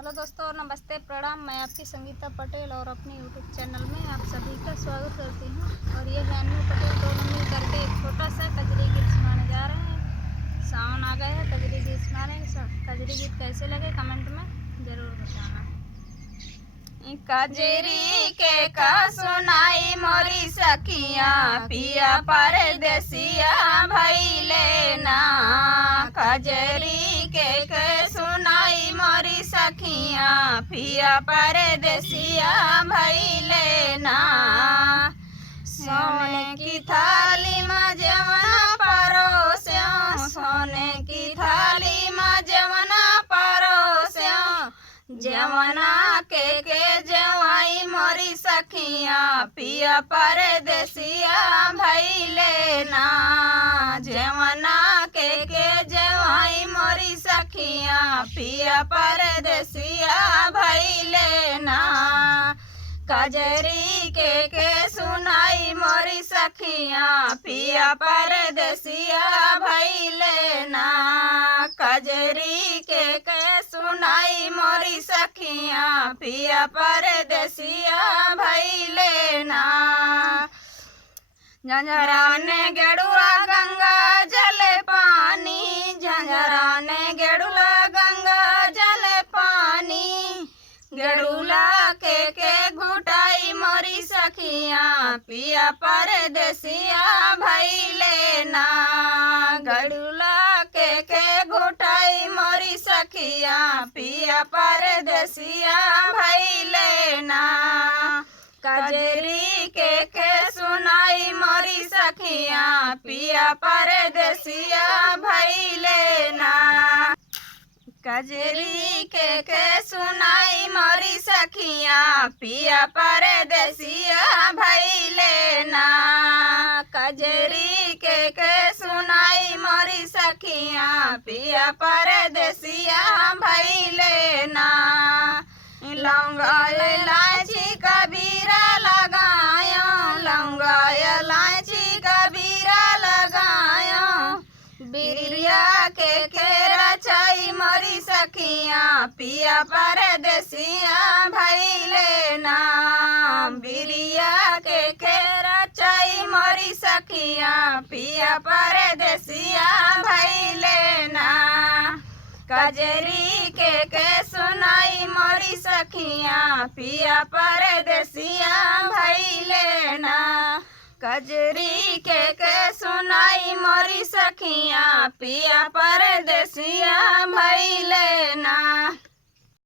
Hello दोस्तों, नमस्ते, प्रणाम। मैं आपकी संगीता पटेल और अपने यूट्यूब चैनल में आप सभी का स्वागत करती हूँ। और ये है अन्नू पटेल, दोनों मिल करके एक छोटा सा कजरी गीत सुनाने जा रहे हैं। सावन आ गया है, कजरी गीत सुना रहे हैं। कजरी गीत कैसे लगे कमेंट में ज़रूर बताना। कजरी के का सुनाई मोरी सखिया पिया परदेसिया भइले ना। कजरी के सुनाई मोरी सखिया पिया परदेसिया भइले ना। सोने की थाली में जवना परोस्यो, सोने की थाली में जवना परोस्यो, जवना के जवाई मोरी सखिया पिया परदेसिया भइले ना। जवना के जवाई मोरी सखिया पिया परदेसिया भइले ना। कजरी के सुनाई मोरी सखिया पिया परदेसिया भइले ना। कजरी के सुनाई मोरी सखिया पिया परदेसिया भइले ना। झंझरा ने गेड़ुआ गंगा जल पानी, झंझरा ने गेड़ुआ गंगा जल पानी, गेड़ुला के घुटाई मोरी सखिया पिया परदेसिया भइले ना। गड़ुला के घुटाई मोरी सखिया पिया परदेसिया भइले ना। कजरी के सुनाई मोरी सखिया पिया परदेसिया भइले ना। कजरी के सुनाई मोरी सखिया पिया परदेसिया भइले ना। कजरी के सुनाई मोरी सखिया पिया परदेसिया भइले ना। लौंगा इलायची कबीरा लगायो, लौंगा इलायची कबीरा लगायो, बिरिया के रचाई मोरी सखिया पिया परदेसिया भइले ना। बिरिया के रचाई मोरी सखिया पिया परदेसिया भइले ना। कजरी के सुनाई मोरी सखिया पिया परदेसिया भइले ना। कजरी के सुनाई मोरी सखिया पिया परदेसिया भइले ना।